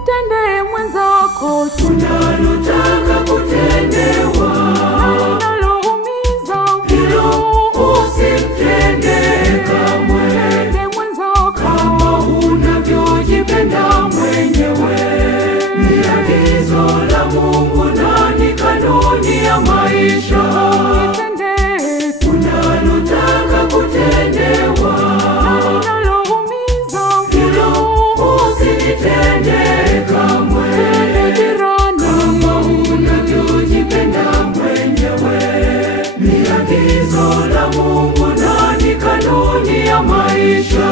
Mtende mwenzako tunalotaka kutendewa, linaloumiza hilo usimtende kamwe. Mtende mwenzako Kama unavyojipenda mwenyewe, ni agizo la Mungu na ni kanuni ya maisha. Mtende Tunalotaka kutendewa, linaloumiza hilo usinitende kamwe. Kama unavyojipenda mwenyewe, ni agizo la Mungu na ni kanuni ya maisha.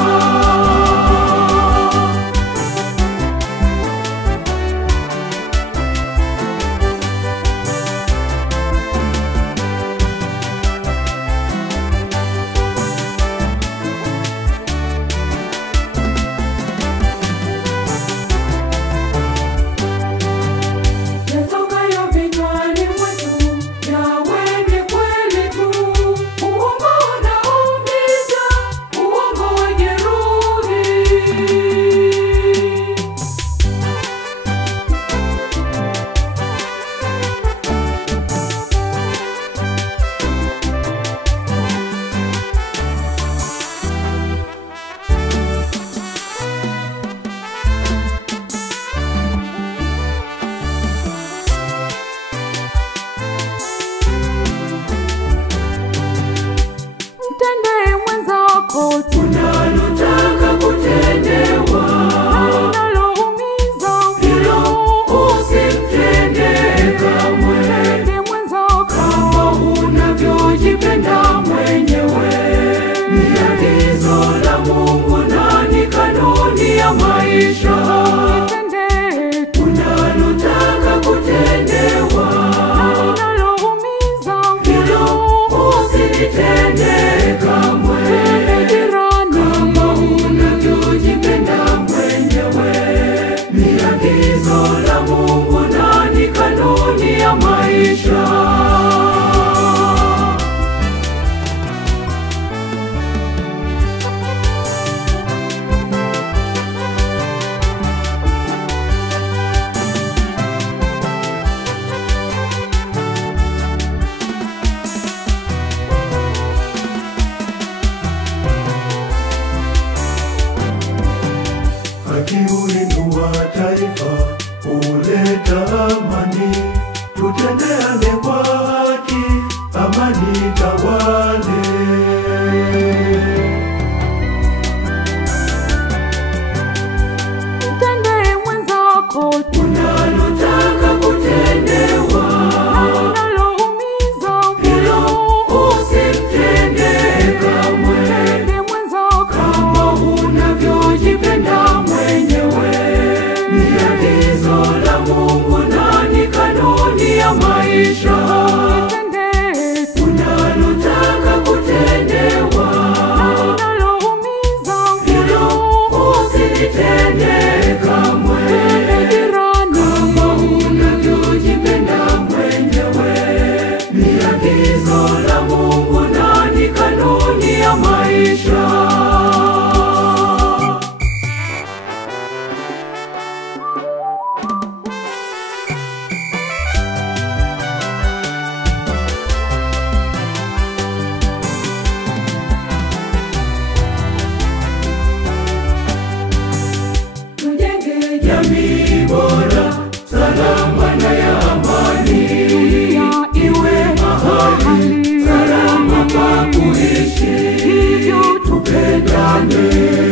Yatokayo vinywani mwetu yawe ni kweli tu. Uongo unaumiza, uongo wajeruhi. Mtende mwenzako Tunalotaka kutendewa, linaloumiza hilo usimtende kamwe. Mtende mwenzako Kama unavyojipenda mwenyewe, ni agizo la Mungu na ni kanuni ya maisha. Mtende Tunalotaka kutendewa, linaloumiza hilo usinitende kamwe. Kama unavyojipenda mwenyewe, ni agizo la Mungu na ni kanuni ya maisha. Haki huinua taifa, huleta amani. Tutendeane kwa haki, amani tawale. Mtende mwenzako Tunalotaka kutendewa, linaloumiza hilo usimtende kamwe. Mtende mwenzako Kama unavyojipenda mwenyewe, ni agizo la Mungu na ni kanuni ya maisha. Mtende Tunalotaka kutendewa, linaloumiza hilo usinitende kamwe. Kama unavyojipenda mwenyewe, ni agizo la Mungu na ni kanuni ya maisha. Tujenge jamii bora, salama na ya amani. Iwe mahali salama pa kuishi, hivyo tupendane.